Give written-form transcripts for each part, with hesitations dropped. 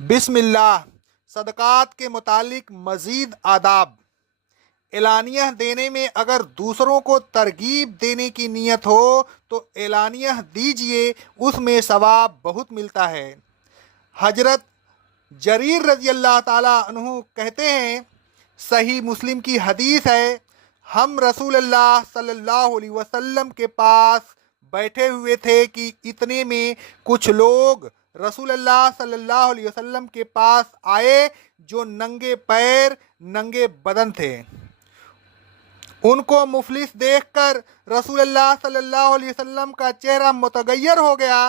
بسم اللہ۔ صدقات کے متعلق مزید آداب۔ اعلانیہ دینے میں اگر دوسروں کو ترغیب دینے کی نیت ہو تو اعلانیہ دیجیے، اس میں ثواب بہت ملتا ہے۔ حضرت جریر رضی اللہ تعالیٰ عنہ کہتے ہیں، صحیح مسلم کی حدیث ہے، ہم رسول اللہ صلی اللہ علیہ وسلم کے پاس بیٹھے ہوئے تھے کہ اتنے میں کچھ لوگ رسول اللہ صلی اللہ علیہ وسلم کے پاس آئے جو ننگے پیر ننگے بدن تھے۔ ان کو مفلس دیکھ کر رسول اللہ صلی اللہ علیہ وسلم کا چہرہ متغیر ہو گیا۔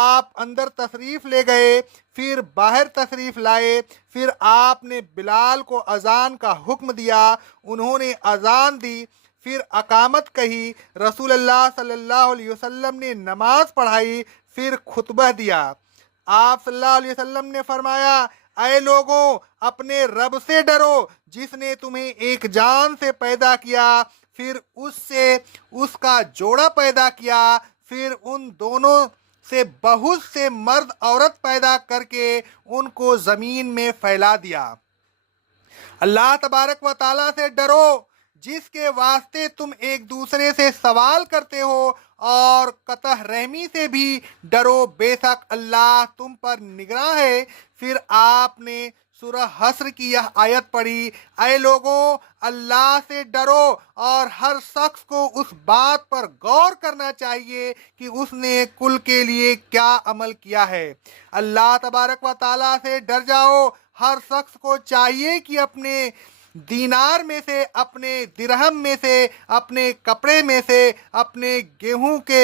آپ اندر تشریف لے گئے، پھر باہر تشریف لائے، پھر آپ نے بلال کو اذان کا حکم دیا، انہوں نے اذان دی، پھر اقامت کہی، رسول اللہ صلی اللہ علیہ وسلم نے نماز پڑھائی، پھر خطبہ دیا۔ آپ صلی اللہ علیہ وسلم نے فرمایا، اے لوگوں، اپنے رب سے ڈرو جس نے تمہیں ایک جان سے پیدا کیا، پھر اس سے اس کا جوڑا پیدا کیا، پھر ان دونوں سے بہت سے مرد عورت پیدا کر کے ان کو زمین میں پھیلا دیا۔ اللہ تبارک و تعالیٰ سے ڈرو جس کے واسطے تم ایک دوسرے سے سوال کرتے ہو، اور قطع رحمی سے بھی ڈرو، بے شک اللہ تم پر نگراں ہے۔ پھر آپ نے سورہ حشر کی یہ آیت پڑھی، اے لوگوں، اللہ سے ڈرو، اور ہر شخص کو اس بات پر غور کرنا چاہیے کہ اس نے کل کے لیے کیا عمل کیا ہے۔ اللہ تبارک و تعالیٰ سے ڈر جاؤ۔ ہر شخص کو چاہیے کہ اپنے دینار میں سے، اپنے درہم میں سے، اپنے کپڑے میں سے، اپنے گیہوں کے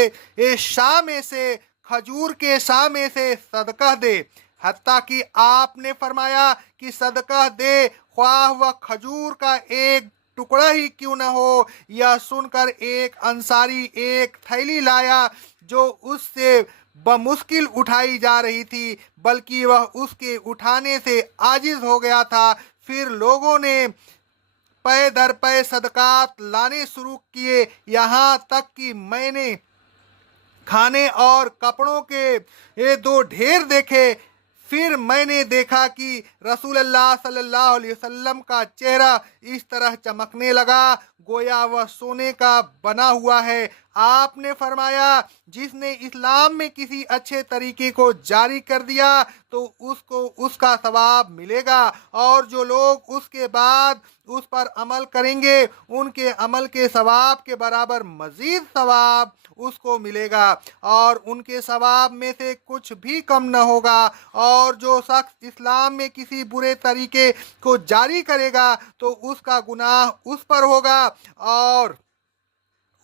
شاہ میں سے، کھجور کے شاہ میں سے صدقہ دے، حتیٰ کہ آپ نے فرمایا کہ صدقہ دے خواہ وہ کھجور کا ایک ٹکڑا ہی کیوں نہ ہو۔ یہ سن کر ایک انصاری ایک تھیلی لایا جو اس سے بمشکل اٹھائی جا رہی تھی، بلکہ وہ اس کے اٹھانے سے عاجز ہو گیا تھا۔ پھر لوگوں نے پے در پے صدقات لانے شروع کیے، یہاں تک کہ میں نے کھانے اور کپڑوں کے دو ڈھیر دیکھے۔ پھر میں نے دیکھا کہ رسول اللہ صلی اللہ علیہ وسلم کا چہرہ اس طرح چمکنے لگا گویا وہ سونے کا بنا ہوا ہے۔ آپ نے فرمایا، جس نے اسلام میں کسی اچھے طریقے کو جاری کر دیا تو اس کو اس کا ثواب ملے گا، اور جو لوگ اس کے بعد اس پر عمل کریں گے ان کے عمل کے ثواب کے برابر مزید ثواب اس کو ملے گا، اور ان کے ثواب میں سے کچھ بھی کم نہ ہوگا۔ اور جو شخص اسلام میں کسی برے طریقے کو جاری کرے گا تو اس کا گناہ اس پر ہوگا، اور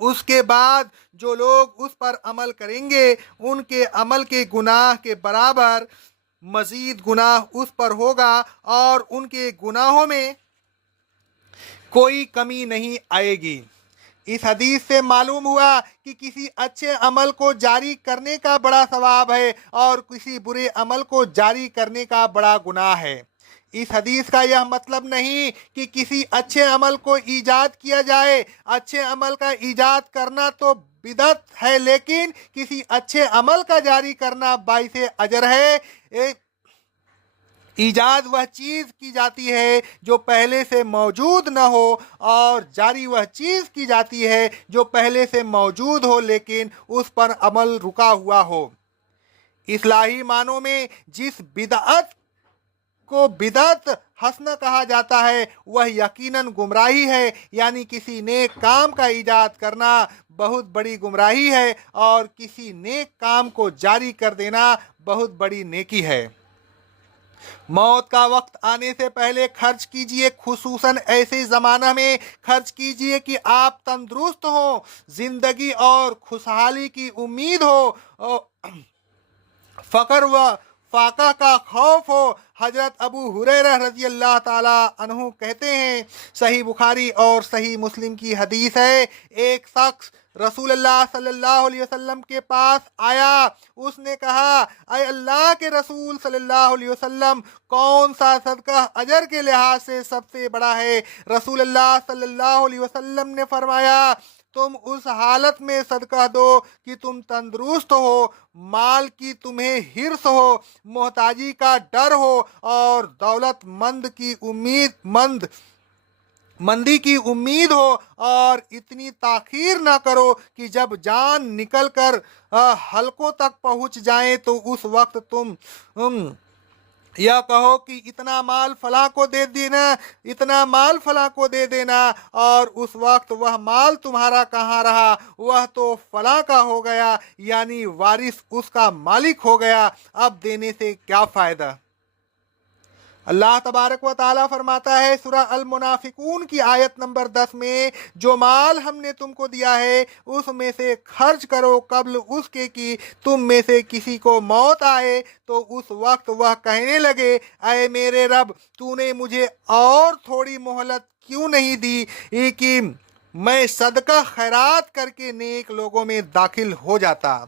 اس کے بعد جو لوگ اس پر عمل کریں گے ان کے عمل کے گناہ کے برابر مزید گناہ اس پر ہوگا، اور ان کے گناہوں میں کوئی کمی نہیں آئے گی۔ اس حدیث سے معلوم ہوا کہ کسی اچھے عمل کو جاری کرنے کا بڑا ثواب ہے اور کسی برے عمل کو جاری کرنے کا بڑا گناہ ہے۔ اس حدیث کا یہ مطلب نہیں کہ کسی اچھے عمل کو ایجاد کیا جائے۔ اچھے عمل کا ایجاد کرنا تو بدعت ہے، لیکن کسی اچھے عمل کا جاری کرنا باعث اجر ہے۔ ایجاد وہ چیز کی جاتی ہے جو پہلے سے موجود نہ ہو، اور جاری وہ چیز کی جاتی ہے جو پہلے سے موجود ہو لیکن اس پر عمل رکا ہوا ہو۔ اصطلاحی معنوں میں جس بدعت کو بدعت حسنہ کہا جاتا ہے وہ یقیناً گمراہی ہے، یعنی کسی نیک کام کا ایجاد کرنا بہت بڑی گمراہی ہے، اور کسی نیک کام کو جاری کر دینا بہت بڑی نیکی ہے۔ موت کا وقت آنے سے پہلے خرچ کیجئے، خصوصاً ایسے زمانہ میں خرچ کیجئے کہ آپ تندرست ہوں، زندگی اور خوشحالی کی امید ہو، فقر و فاقہ کا خوف ہو۔ حضرت ابو ہریرہ رضی اللہ تعالی عنہ کہتے ہیں، صحیح بخاری اور صحیح مسلم کی حدیث ہے، ایک شخص رسول اللہ صلی اللہ علیہ وسلم کے پاس آیا۔ اس نے کہا، اے اللہ کے رسول صلی اللہ علیہ وسلم، کون سا صدقہ اجر کے لحاظ سے سب سے بڑا ہے؟ رسول اللہ صلی اللہ علیہ وسلم نے فرمایا، तुम उस हालत में सदका दो कि तुम तंदुरुस्त हो, माल की तुम्हें हिर्स हो, मोहताजी का डर हो और मंदी की उम्मीद हो, और इतनी ताखीर ना करो कि जब जान निकल कर हलकों तक पहुंच जाए तो उस वक्त तुम यह कहो कि इतना माल फला को दे देना, इतना माल फला को दे देना, और उस वक्त वह माल तुम्हारा कहाँ रहा, वह तो फला का हो गया, यानी वारिस उसका मालिक हो गया, अब देने से क्या फायदा। अल्लाह तबारक व ताला फरमाता है सूरह अल मुनाफिकून की आयत नंबर 10 में, जो माल हमने तुमको दिया है उसमें से खर्च करो कब्ल उसके कि तुम में से किसी को मौत आए, तो उस वक्त वह कहने लगे, ऐ मेरे रब, तूने मुझे और थोड़ी मोहलत क्यों नहीं दी कि मैं सदका खैरात करके नेक लोगों में दाखिल हो जाता।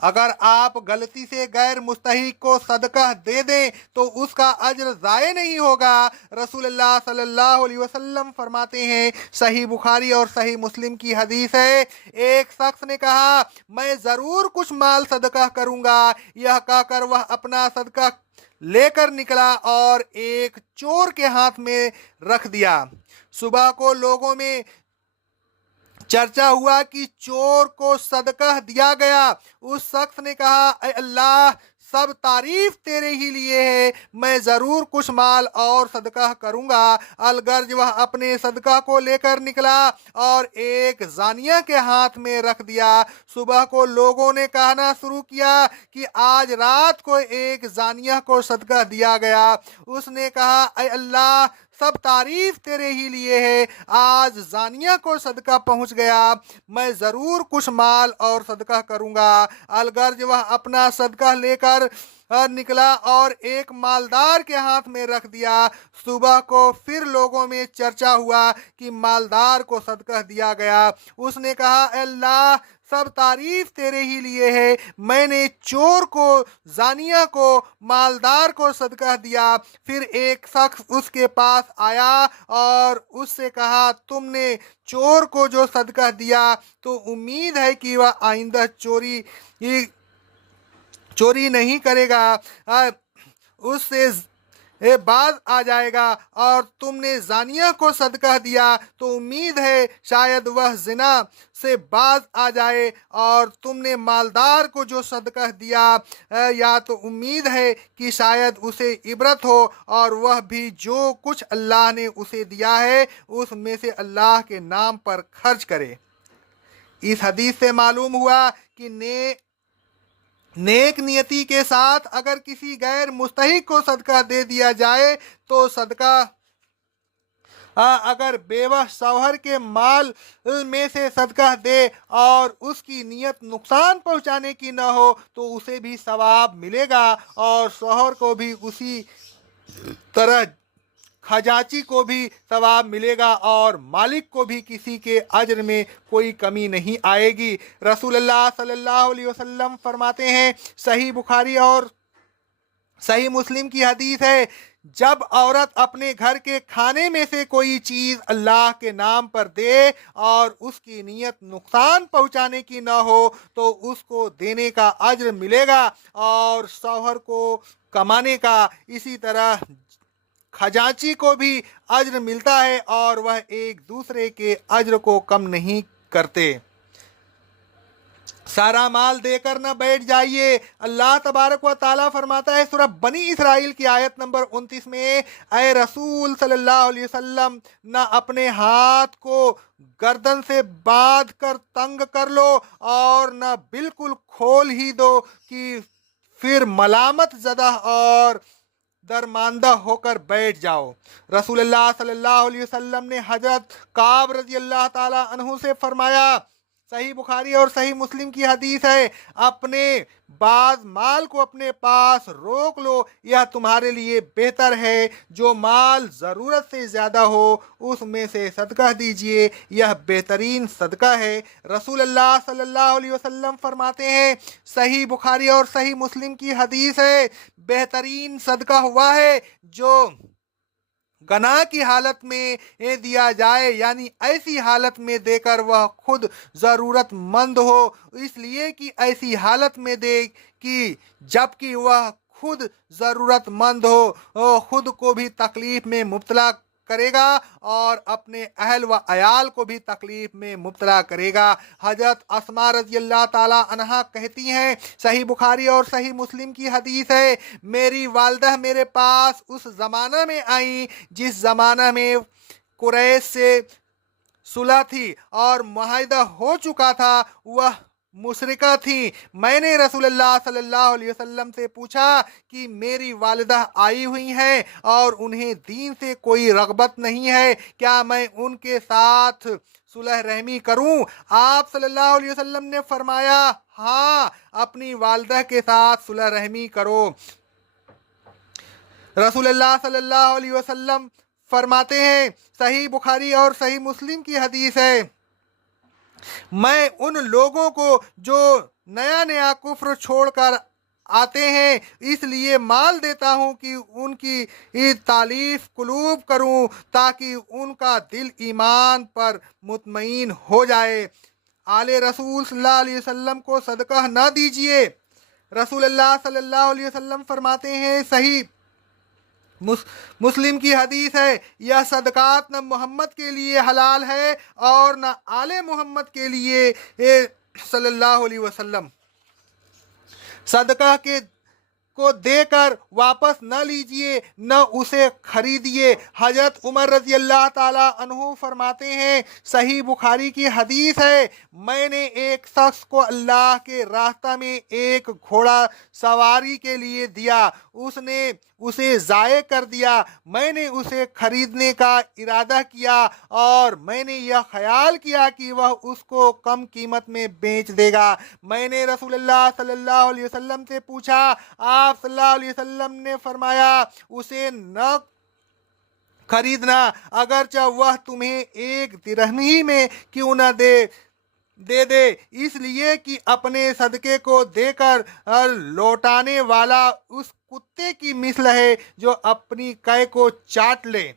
अगर आप गलती से गैर मुस्तहिक को सदका दे दें तो उसका अज्र ज़ाय नहीं होगा। रसूलुल्लाह सल्लल्लाहु अलैहि वसल्लम फरमाते हैं, सही बुखारी और सही मुस्लिम की हदीस है, एक शख्स ने कहा, मैं ज़रूर कुछ माल सदका करूंगा। यह कहकर वह अपना सदका लेकर निकला और एक चोर के हाथ में रख दिया। सुबह को लोगों में चर्चा हुआ कि चोर को सदका दिया गया। उस शख्स ने कहा, ऐ अल्लाह, सब तारीफ तेरे ही लिए है, मैं जरूर कुछ माल और सदका करूंगा। अलगर्ज वह अपने सदका को लेकर निकला और एक जानिया के हाथ में रख दिया। सुबह को लोगों ने कहना शुरू किया कि आज रात को एक जानिया को सदका दिया गया। उसने कहा, ऐ अल्लाह, सब तारीफ तेरे ही लिए है, आज जानिया को सदका पहुंच गया, मैं ज़रूर कुछ माल और सदका करूंगा। अलगर्ज वह अपना सदका लेकर निकला और एक मालदार के हाथ में रख दिया। सुबह को फिर लोगों में चर्चा हुआ कि मालदार को सदका दिया गया। उसने कहा, अल्लाह, सब तारीफ तेरे ही लिए है, मैंने चोर को, जानिया को, मालदार को सदका दिया। फिर एक शख्स उसके पास आया और उससे कहा, तुमने चोर को जो सदका दिया तो उम्मीद है कि वह आइंदा चोरी नहीं करेगा, उससे बाज आ जाएगा। और तुमने जानिया को सदका दिया तो उम्मीद है शायद वह जिना से बाज आ जाए। और तुमने मालदार को जो सदका दिया या तो उम्मीद है कि शायद उसे इबरत हो और वह भी जो कुछ अल्लाह ने उसे दिया है उसमें से अल्लाह के नाम पर खर्च करे। इस हदीस से मालूम हुआ कि नेक नियति के साथ अगर किसी गैर मुस्तहिक को सदका दे दिया जाए तो सदका अगर बेवह शौहर के माल में से सदका दे और उसकी नीयत नुकसान पहुंचाने की न हो तो उसे भी सवाब मिलेगा, और शौहर को भी उसी तरह खजांची को भी सवाब मिलेगा, और मालिक को भी किसी के अज्र में कोई कमी नहीं आएगी। रसूलुल्लाह सल्लल्लाहु अलैहि वसल्लम फरमाते हैं, सही बुखारी और सही मुस्लिम की हदीस है, जब औरत अपने घर के खाने में से कोई चीज़ अल्लाह के नाम पर दे और उसकी नीयत नुकसान पहुंचाने की न हो तो उसको देने का अज्र मिलेगा और शौहर को कमाने का। इसी तरह खजांची को भी अज्र मिलता है और वह एक दूसरे के अज्र को कम नहीं करते। सारा माल देकर न बैठ जाइए। अल्लाह तबारक व ताला फरमाता है सूरह बनी इसराइल की आयत नंबर 29 में, ऐ रसूल सल्लल्लाहु अलैहि वसल्लम, न अपने हाथ को गर्दन से बांध कर तंग कर लो और न बिल्कुल खोल ही दो कि फिर मलामत ज़दा और दरमांदा होकर बैठ जाओ। रसूलुल्लाह सल्लल्लाहु अलैहि वसल्लम ने हजरत काब रजी अल्लाह ताला अन्हु से फरमाया, सही बुखारी और सही मुस्लिम की हदीस है, अपने बाज माल को अपने पास रोक लो, यह तुम्हारे लिए बेहतर है। जो माल ज़रूरत से ज़्यादा हो उसमें से सदका दीजिए, यह बेहतरीन सदका है। रसूलुल्लाह सल्लल्लाहु अलैहि वसल्लम फरमाते हैं, सही बुखारी और सही मुस्लिम की हदीस है, बेहतरीन सदका हुआ है जो गना की हालत में दिया जाए, यानी ऐसी हालत में देकर वह खुद ज़रूरतमंद हो, इसलिए कि ऐसी हालत में दे कि जबकि वह खुद ज़रूरतमंद हो, खुद को भी तकलीफ़ में मुब्तला करेगा और अपने अहल व अयाल को भी तकलीफ में मुब्तला करेगा। हजरत अस्मा रज़ी अल्लाह ताला अन्हा कहती हैं, सही बुखारी और सही मुस्लिम की हदीस है, मेरी वालदा मेरे पास उस ज़माना में आई जिस ज़माना में कुरैश से सुलह थी और मुआहिदा हो चुका था, वह मुशरिका थी। मैंने रसूलुल्लाह सल्लल्लाहु अलैहि वसल्लम से पूछा कि मेरी वालिदा आई हुई हैं और उन्हें दीन से कोई रगबत नहीं है, क्या मैं उनके साथ सुलह रहमी करूं? आप सल्लल्लाहु अलैहि वसल्लम ने फरमाया, हाँ, अपनी वालिदा के साथ सुलह रहमी करो। रसूलुल्लाह सल्लल्लाहु अलैहि वसल्लम फरमाते हैं, सही बुखारी और सही मुस्लिम की हदीस है, मैं उन लोगों को जो नया नया कुफ्र छोड़कर आते हैं इसलिए माल देता हूं कि उनकी तालीफ कुलूब करूं ताकि उनका दिल ईमान पर मुतमईन हो जाए। आले रसूल सल्लल्लाहु अलैहि वसल्लम को सदका न दीजिए। रसूलुल्लाह सल्लल्लाहु अलैहि वसल्लम फरमाते हैं, सही मुस्लिम की हदीस है, यह सदकात न मोहम्मद के लिए हलाल है और न आले मोहम्मद के लिए। सल्लल्लाहु अलैहि वसल्लम सदका के को देकर वापस न लीजिए, न उसे खरीदिए। हजरत उमर रजी अल्लाह ताला अन्हु फरमाते हैं, सही बुखारी की हदीस है, मैंने एक शख्स को अल्लाह के रास्ता में एक घोड़ा सवारी के लिए दिया, उसने उसे ज़ाये कर दिया। मैंने उसे खरीदने का इरादा किया और मैंने यह ख्याल किया कि वह उसको कम कीमत में बेच देगा। मैंने रसूलुल्लाह सल्लल्लाहु अलैहि वसल्लम से पूछा, आप सल्लल्लाहु अलैहि वसल्लम ने फरमाया, उसे न खरीदना, अगरचे वह तुम्हें एक दिरहम ही में क्यों न दे दे, इसलिए कि अपने सदके को देकर लौटाने वाला उस कुत्ते की मिसल है जो अपनी कै को चाट ले।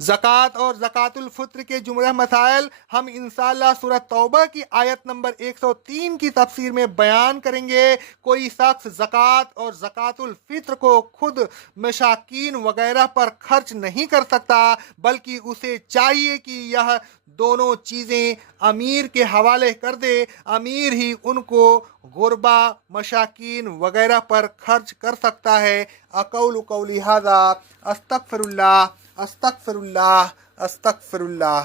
ज़कात और ज़कातुल फ़ित्र के जुमला मसाइल हम इंशाअल्लाह सूरह तौबा की आयत नंबर 103 की तफसीर में बयान करेंगे। कोई शख्स ज़कात और ज़कातुल फ़ित्र को खुद मशाकीन वगैरह पर खर्च नहीं कर सकता, बल्कि उसे चाहिए कि यह दोनों चीज़ें अमीर के हवाले कर दे। अमीर ही उनको गुरबा मशाकीन वगैरह पर खर्च कर सकता है। अक़ौलु क़ौली हाज़ा अस्तग़फ़िरुल्लाह अस्तग़फ़िरुल्लाह अस्तग़फ़िरुल्लाह।